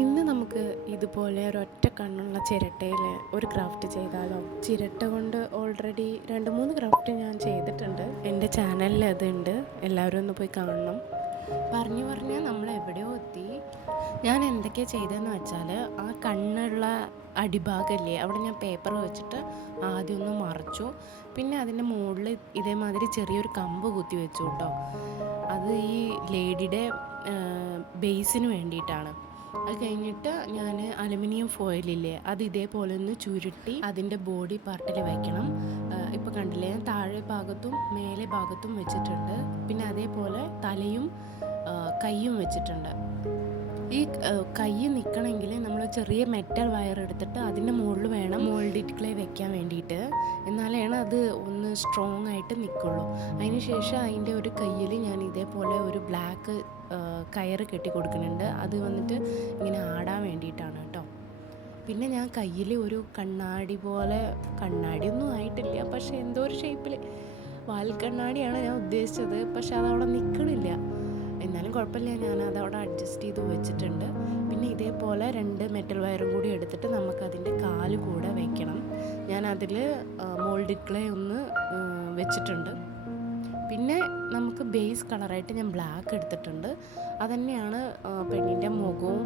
ഇന്ന് നമുക്ക് ഇതുപോലെ ഒരൊറ്റ കണ്ണുള്ള ചിരട്ടയിൽ ഒരു ക്രാഫ്റ്റ് ചെയ്താലോ? ചിരട്ട കൊണ്ട് ഓൾറെഡി 2-3 ക്രാഫ്റ്റ് ഞാൻ ചെയ്തിട്ടുണ്ട്. എൻ്റെ ചാനലിൽ അതുണ്ട്, എല്ലാവരും ഒന്ന് പോയി കാണണം. പറഞ്ഞു പറഞ്ഞ് നമ്മൾ എവിടെയോ എത്തി. ഞാൻ എന്തൊക്കെയാണ് ചെയ്തതെന്ന് വെച്ചാൽ, ആ കണ്ണുള്ള അടിഭാഗമല്ലേ അവിടെ ഞാൻ പേപ്പർ വെച്ചിട്ട് ആദ്യം ഒന്ന് മറച്ചു. പിന്നെ അതിൻ്റെ മുകളിൽ ഇതേമാതിരി ചെറിയൊരു കമ്പ് കുത്തി വെച്ചു കേട്ടോ. അത് ഈ ലേഡിയുടെ ബേസിന് വേണ്ടിയിട്ടാണ്. അത് കഴിഞ്ഞിട്ട് ഞാൻ അലുമിനിയം ഫോയിലില്ലേ, അത് ഇതേപോലെ ഒന്ന് ചുരുട്ടി അതിൻ്റെ ബോഡി പാർട്ടിൽ വയ്ക്കണം. ഇപ്പോൾ കണ്ടില്ലേ, ഞാൻ താഴെ ഭാഗത്തും മേലെ ഭാഗത്തും വെച്ചിട്ടുണ്ട്. പിന്നെ അതേപോലെ തലയും കൈയും വെച്ചിട്ടുണ്ട്. ഈ കൈ നിൽക്കണമെങ്കിൽ നമ്മൾ ചെറിയ മെറ്റൽ വയർ എടുത്തിട്ട് അതിൻ്റെ മുകളിൽ വേണം മോൾഡിഡ് ക്ലേ വെക്കാൻ വേണ്ടിയിട്ട്. എന്നാലാണ് അത് ഒന്ന് സ്ട്രോങ് ആയിട്ട് നിൽക്കുള്ളൂ. അതിന് ശേഷം അതിൻ്റെ ഒരു കയ്യിൽ ഞാൻ ഇതേപോലെ ഒരു ബ്ലാക്ക് കയറ് കെട്ടി കൊടുക്കുന്നുണ്ട്. അത് വന്നിട്ട് ഇങ്ങനെ ആടാൻ വേണ്ടിയിട്ടാണ് കേട്ടോ. പിന്നെ ഞാൻ കയ്യിൽ ഒരു കണ്ണാടി പോലെ, കണ്ണാടിയൊന്നും ആയിട്ടില്ല, പക്ഷേ എന്തോ ഒരു ഷേപ്പിൽ വാൽക്കണ്ണാടിയാണ് ഞാൻ ഉദ്ദേശിച്ചത്. പക്ഷെ അതവിടെ നിൽക്കണില്ല. എന്നാലും കുഴപ്പമില്ല, ഞാൻ അതവിടെ അഡ്ജസ്റ്റ് ചെയ്ത് വെച്ചിട്ടുണ്ട്. പിന്നെ ഇതേപോലെ 2 മെറ്റൽ വയറും കൂടി എടുത്തിട്ട് നമുക്കതിൻ്റെ കാല് കൂടെ വയ്ക്കണം. ഞാൻ അതിൽ മോൾഡിഡ് ക്ലേ ഒന്ന് വെച്ചിട്ടുണ്ട്. പിന്നെ നമുക്ക് ബേസ് കളറായിട്ട് ഞാൻ ബ്ലാക്ക് എടുത്തിട്ടുണ്ട്. അതുതന്നെയാണ് പെണ്ണിൻ്റെ മുഖവും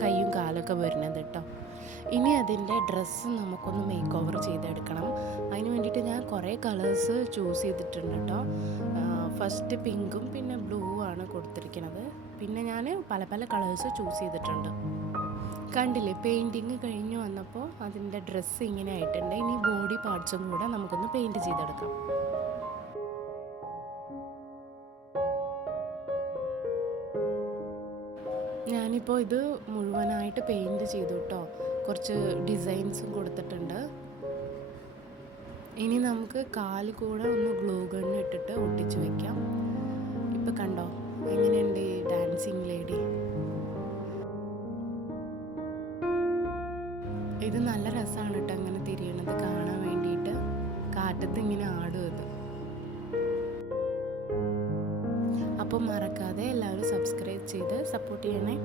കൈയും കാലൊക്കെ വരുന്നത് കേട്ടോ. ഇനി അതിൻ്റെ ഡ്രസ്സ് നമുക്കൊന്ന് മേക്ക് ഓവർ ചെയ്തെടുക്കണം. അതിന് വേണ്ടിയിട്ട് ഞാൻ കുറേ കളേഴ്സ് ചൂസ് ചെയ്തിട്ടുണ്ട് കേട്ടോ. ഫസ്റ്റ് പിങ്കും പിന്നെ ബ്ലൂ ആണ് കൊടുത്തിരിക്കുന്നത്. പിന്നെ ഞാൻ പല പല കളേഴ്സ് ചൂസ് ചെയ്തിട്ടുണ്ട്. കണ്ടില്ലേ, പെയിൻറ്റിങ് കഴിഞ്ഞ് വന്നപ്പോൾ അതിൻ്റെ ഡ്രസ്സ് ഇങ്ങനെ ആയിട്ടുണ്ട്. ഇനി ബോഡി പാർട്സും കൂടെ നമുക്കൊന്ന് പെയിൻറ്റ് ചെയ്തെടുക്കാം. ഞാനിപ്പോൾ ഇത് മുഴുവനായിട്ട് പെയിൻറ്റ് ചെയ്തു കേട്ടോ. കുറച്ച് ഡിസൈൻസും കൊടുത്തിട്ടുണ്ട്. ഇനി നമുക്ക് കാല് കൂടെ ഒന്ന് ഗ്ലൂ ഗണ്ണ് ഇട്ടിട്ട് ഒട്ടിച്ച് വയ്ക്കാം. ഇപ്പം കണ്ടോ എങ്ങനെയുണ്ട് ഈ ഡാൻസിങ് ലേഡി? ഇത് നല്ല രസമാണ് കേട്ടോ അങ്ങനെ തിരിയണത് കാണാൻ വേണ്ടിയിട്ട്. കാറ്റത്ത് ഇങ്ങനെ ആടും ഇത്. അപ്പം മറക്കാതെ എല്ലാവരും സബ്സ്ക്രൈബ് ചെയ്ത് സപ്പോർട്ട് ചെയ്യണേ.